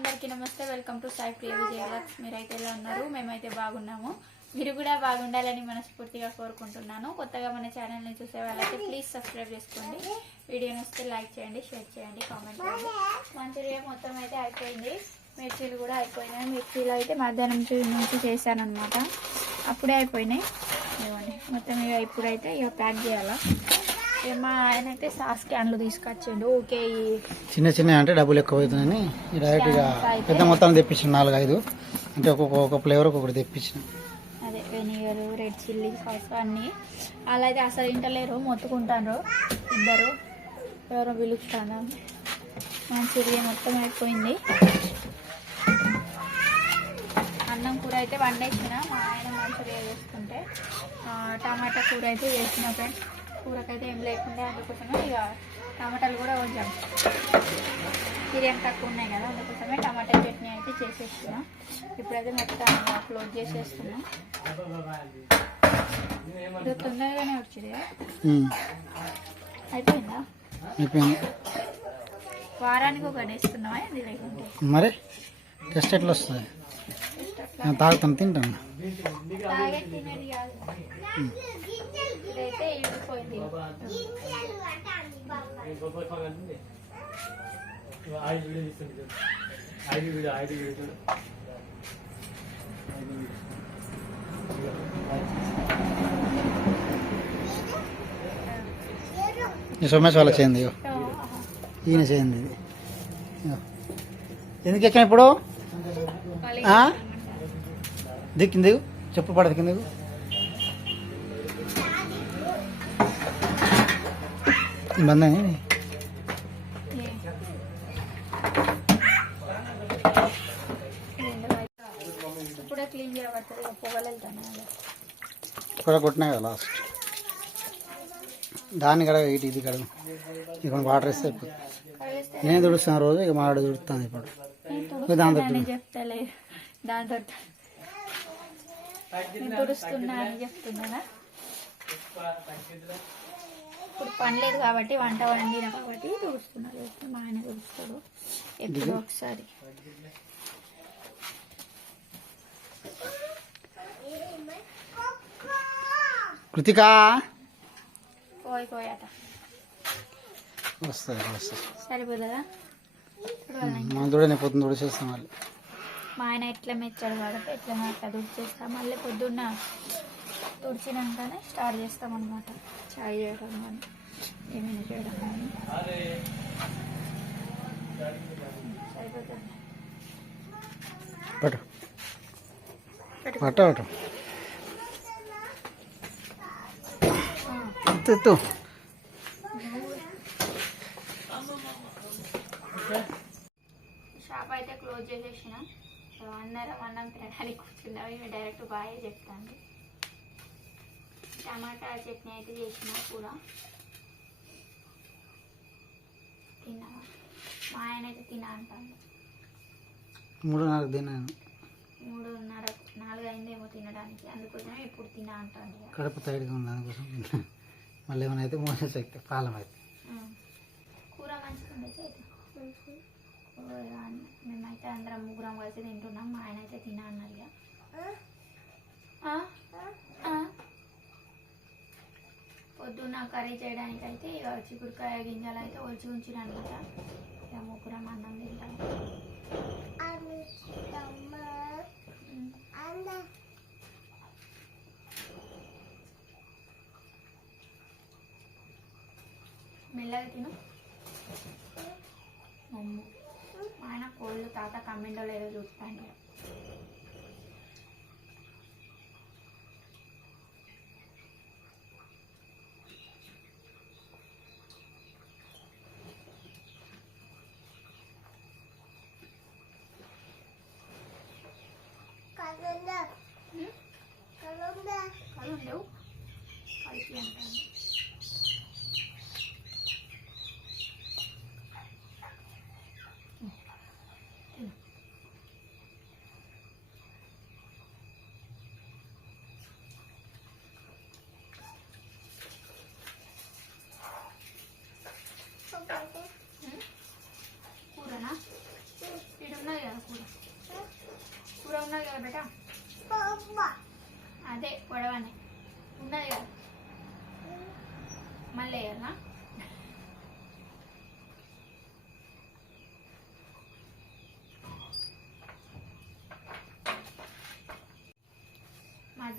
అందరికీ నమస్తే. Welcome to Sai ప్రియ విజయలక్ష్మి. మీరైతే ఎలా ఉన్నారు? మేమైతే బాగున్నాము. మీరు కూడా బాగుండాలని మనస్ఫూర్తిగా కోరుకుంటున్నాను. కొత్తగా మన ఛానల్ని చూసే వాళ్ళైతే ప్లీజ్ సబ్స్క్రైబ్ చేసుకోండి. వీడియోని వస్తే లైక్ చేయండి, షేర్ చేయండి, కామెంట్ చేయండి. మంచూరియా మొత్తం అయితే అయిపోయింది. మిర్చీలు కూడా అయిపోయినాయి. మిర్చీలు అయితే మధ్యాహ్నం నుంచి చేశాను అనమాట. అప్పుడే అయిపోయినాయి. ఇవ్వండి మొత్తం ఇక ఇప్పుడైతే ఇక ప్యాక్ చేయాలా. మా ఆయన అయితే సాస్ క్యాన్లు తీసుకొచ్చిండు. ఓకే, చిన్న చిన్న అంటే డబ్బులు ఎక్కువ అవుతుందని డైరెక్ట్గా పెద్ద మొత్తం తెప్పించిన 4-5 అంటే ఒక్కొక్క ఫ్లేవర్ ఒక్కొక్కటి తెప్పించిన. అదే వెనిగర్, రెడ్ చిల్లీ సాస్ అన్నీ. అలా అయితే అసలు ఇంటలేరు, మొత్తుకుంటారు ఇద్దరు. ఎవరో పిలుస్తాను. మంచూరియా మొత్తం అయిపోయింది. అన్నం కూర అయితే వండేసిన. మా ఆయన మంచూరియా చేసుకుంటే టమాటా కూర అయితే చేసిన. ఫ్రెండ్స్ కూరకైతే ఏం లేకుండా అందుకోసమే ఇక టమాటాలు కూడా కొంచెం బిర్యానీ తక్కువ ఉన్నాయి కదా, అందుకోసమే టమాటా చట్నీ అయితే చేసేస్తున్నాం. ఇప్పుడైతే మొత్తం క్లోజ్ చేసేస్తున్నాం. ఇది తొందరగానే వచ్చింది. అయిపోయిందా? వారానికి ఒకటి వేసుకున్నావా? ఇది లేకుంటే మరి టెస్ట్ ఎట్లా వస్తుంది? తాగుతాను, తింటాను. తాగే తినేది కాదు. ఇదైతే ఇడిపోయింది. సోమేష్ వాళ్ళ చేయండి, ఈయన చేయండి. ఇది ఎందుకు ఎక్కాను ఇప్పుడు? దిక్కింది చెప్పు, పడదు కిందకు. బంద్ ఇప్పుడే క్లీన్ చేయబడుతుంది. పొగలు వెళ్తాను కూడా కొట్టినాయి కదా లాస్ట్ దాన్ని కడ ఇది కడ ఇక్కడ వాటర్ వేస్తే అయిపోతుంది. నేను తుడుస్తాను రోజు, ఇక మాడు తుడుస్తాను ఇప్పుడు. దాంతో చెప్తలే, దాంతో తుడుస్తున్నా అని చెప్తున్నానా. ఇప్పుడు పని లేదు కాబట్టి, వంట వండిన కాబట్టి తుడుస్తున్నారు. మా ఆయన తుడుస్తాడు ఎప్పుడు ఒకసారి. కృతికా పోయాట వస్తుంది సరిపోతుందా? మనం చూడని పొద్దున్న తుడిచేస్తాం. మళ్ళీ మా ఆయన ఎట్లా మెచ్చాడు కాబట్టి ఎట్లా అట్లా తుడిచేస్తాం. మళ్ళీ పొద్దున్న తుడిచినాకనే స్టార్ట్ చేస్తాం అనమాట. చాయ్ చేయడం కానీ ఏమైనా చేయడం కానీ సరిపోతుంది. పట్టు పట్టు పట్టు ఎత్తు. షాప్ అయితే క్లోజ్ చేసేసిన. అందరం అన్నం తినడానికి కూర్చున్నాం. ఇవి డైరెక్ట్ బాయ్ చెప్తాను. టమాటా చట్నీ అయితే చేసిన కూర తిన్నావా? మా ఆయన అయితే తినా అంటాను. 3-4 తిన్నాను. 3:30-4 అయిందేమో తినడానికి. అందుకోసమే ఇప్పుడు తినా అంటాను. కడుపు తైడ్గా ఉంది, అందుకోసం. మళ్ళీ ఏమైనా అయితే మోసెస్ అయితే పాలం అయితే కూర మంచిగా ఉండేది. మేమైతే అందరం ముగ్గురం కలిసి తింటున్నాం. మా ఆయన అయితే తినా అన్నారు. పొద్దున్న కర్రీ చేయడానికి అయితే ఇక చిక్కుడుకాయ గింజలు అయితే ఒలిచి ఉంచినాను కదా. ఇక ముగ్గురం అన్నం తింటాం. మెల్లగా తిను. మా ఆయన కోళ్ళు తాత కమ్మిండో లేదో చూస్తాను. కలు లేవు, కలిపి అంటాను.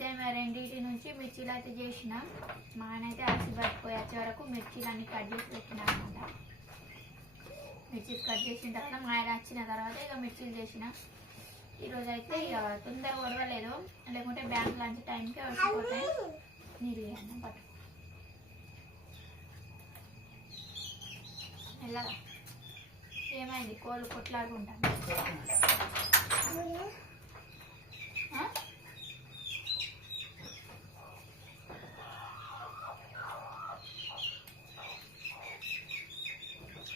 మధ్యాహ్నం 2 నుంచి మిర్చీలు అయితే చేసిన. మా ఆయన అయితే అలసి పట్టుపోయి వచ్చే వరకు మిర్చీలు అన్ని కట్ చేసి పెట్టిన అనమాట. మిర్చీలు కట్ చేసిన తర్వాత మా ఆయన వచ్చిన తర్వాత ఇక మిర్చీలు చేసిన. ఈరోజు అయితే ఇక తొందరగా ఉడవలేదు, లేకుంటే బ్యాంక్ లంచ్ టైంకే వచ్చిపోతాయి. నీళ్ళు అన్న పట్టు మెల్లగా. ఏమైంది? కోళ్ళు కొట్లాడుకుంటాను.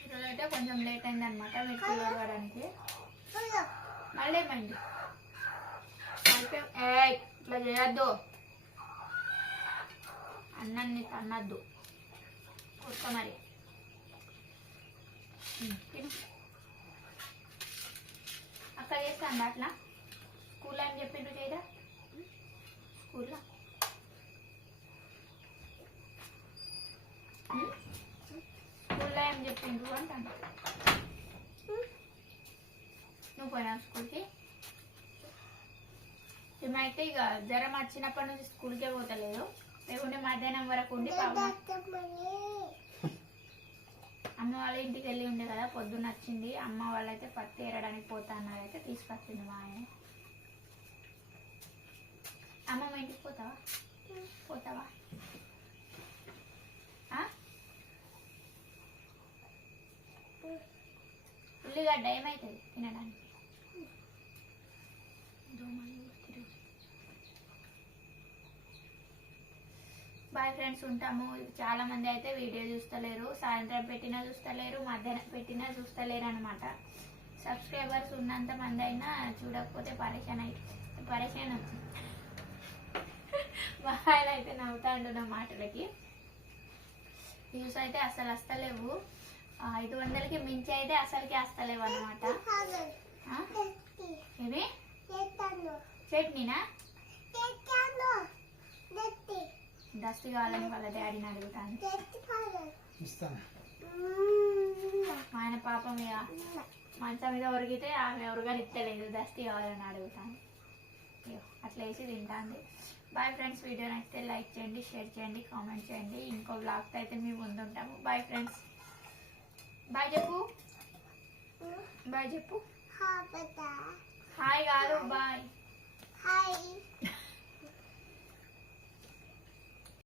ఈరోజు అయితే కొంచెం లేట్ అయింది అనమాట మిర్చి ఉడవడానికి. మళ్ళీ ఏమైంది? ఇట్లా చేయొద్దు, అన్నాన్ని తన్నద్దు, కొత్త మరి తిను. అక్క చేస్తాను అట్లా. స్కూల్లో ఏం చెప్పిండ్రు చేయరా? స్కూల్లో స్కూల్లో ఏం చెప్పిండ్రు అంటాను. నువ్వు పోయినా స్కూల్కి? మేమైతే ఇక జ్వరం వచ్చినప్పటి నుంచి స్కూల్కే పోతలేదు, లేకుంటే మధ్యాహ్నం వరకు ఉండి అమ్మ వాళ్ళ ఇంటికి వెళ్ళి ఉండే కదా. పొద్దున్న వచ్చింది అమ్మ వాళ్ళైతే పత్తి ఏరడానికి పోతా అన్నారైతే తీసుకొచ్చింది మా ఆయన. అమ్మమ్మ ఇంటికి పోతావా? పోతావా? ఉల్లిగడ్డ ఏమవుతుంది తినడానికి? బాయ్ ఫ్రెండ్స్, ఉంటాము. చాలా మంది అయితే వీడియో చూస్తలేరు, సాయంత్రం పెట్టినా చూస్తలేరు, మధ్యాహ్నం పెట్టినా చూస్తలేరు అనమాట. సబ్స్క్రైబర్స్ ఉన్నంత మంది అయినా చూడకపోతే పరేషాన్ వచ్చింది. బాగా అయితే నవ్వుతాండు నా మాటలకి. వ్యూస్ అయితే అసలు వస్తలేవు, 500కి మించి అయితే అసలుకి వస్తలేవు అనమాట. ఇవి చట్నీనా? దస్తి కావాలని వాళ్ళ డాడీని అడుగుతాను. ఆయన పాపం ఇక మంచం మీద ఉరిగితే ఆమె ఉరగని ఇస్తలేదు, దస్తి కావాలని అడుగుతాను. అట్లా వేసి తింటాంది. బాయ్ ఫ్రెండ్స్, వీడియో నచ్చితే లైక్ చేయండి, షేర్ చేయండి, కామెంట్ చేయండి. ఇంకో బ్లాగ్తో అయితే మేము ముందుంటాము. Bye friends. బాయ్ చెప్పు. బాయ్ చెప్పు. హాయ్ కాదు, బాయ్.